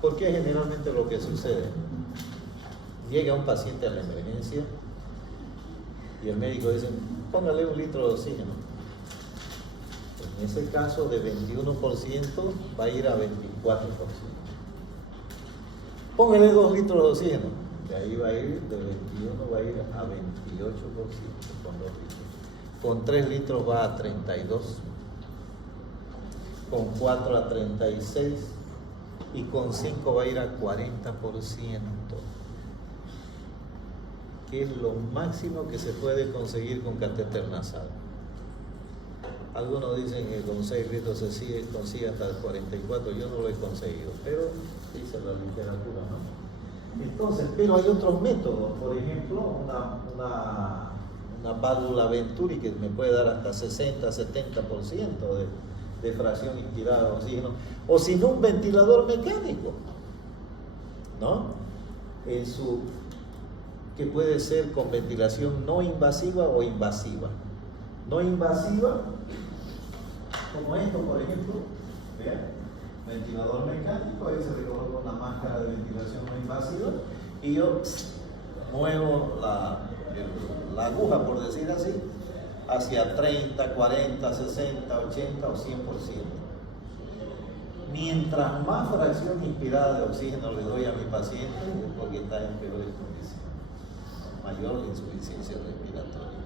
¿Por qué generalmente lo que sucede? Llega un paciente a la emergencia y el médico dice: póngale 1 litro de oxígeno. En ese caso, de 21% va a ir a 24%. Póngale 2 litros de oxígeno. De ahí va a ir, de 21 va a ir a 28% con 2 litros. Con 3 litros va a 32. Con 4 a 36. Y con 5 va a ir a 40%. Que es lo máximo que se puede conseguir con catéter nasal. Algunos dicen que con 6 litros se consigue hasta 44, yo no lo he conseguido, pero dice la literatura, ¿no? Entonces, pero hay otros métodos, por ejemplo, una válvula Venturi que me puede dar hasta 60-70% de fracción inspirada de oxígeno, o si no, un ventilador mecánico, ¿no? Que puede ser con ventilación no invasiva o invasiva. No invasiva, como esto, por ejemplo, vean, ventilador mecánico, ahí se le coloca una máscara de ventilación no invasiva y yo muevo la aguja, por decir así, hacia 30, 40, 60, 80 o 100%. Mientras más fracción inspirada de oxígeno le doy a mi paciente, es porque está en peores condiciones, mayor la insuficiencia respiratoria.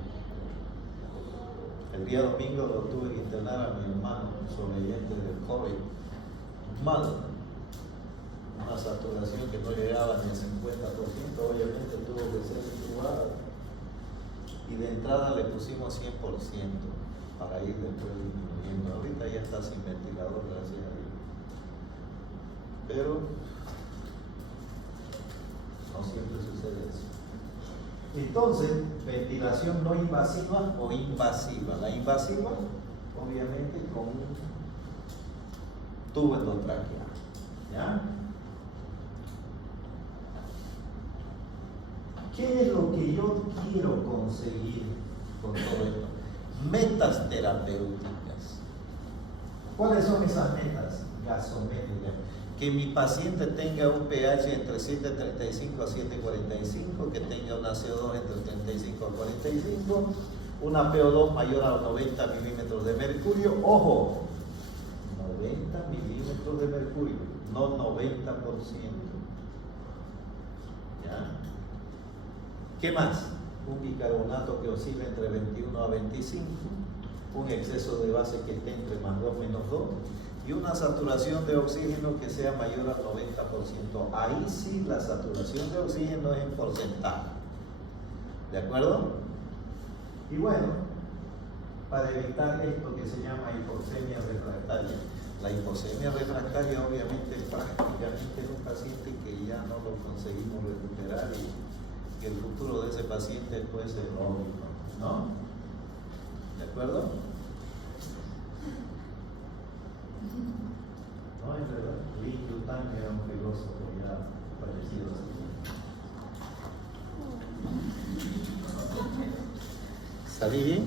El día domingo lo tuve que internar a mi hermano sobreviviente del COVID. Mal. Una saturación que no llegaba ni al 50%, obviamente tuvo que ser intubado. Y de entrada le pusimos 100% para ir después disminuyendo. Ahorita ya está sin ventilador, gracias a Dios. Pero no siempre sucede eso. Entonces, ventilación no invasiva o invasiva. La invasiva, obviamente, con un tubo endotráqueo. ¿Ya? ¿Qué es lo que yo quiero conseguir con todo esto? Metas terapéuticas. ¿Cuáles son esas metas gasométricas? Que mi paciente tenga un pH entre 7.35 a 7.45, que tenga una CO2 entre 35 a 45, una PO2 mayor a 90 milímetros de mercurio. Ojo, 90 milímetros de mercurio, no 90%. ¿Ya? ¿Qué más? Un bicarbonato que oscila entre 21 a 25, un exceso de base que esté entre +2 -2, y una saturación de oxígeno que sea mayor al 90%. Ahí sí la saturación de oxígeno es en porcentaje. ¿De acuerdo? Y bueno, para evitar esto que se llama hipoxemia refractaria. La hipoxemia refractaria obviamente prácticamente es un paciente que ya no lo conseguimos recuperar y que el futuro de ese paciente puede ser lógico, ¿no? ¿De acuerdo? No, es verdad. Lin Yutang era un filósofo ya fallecido así. ¿Salí bien?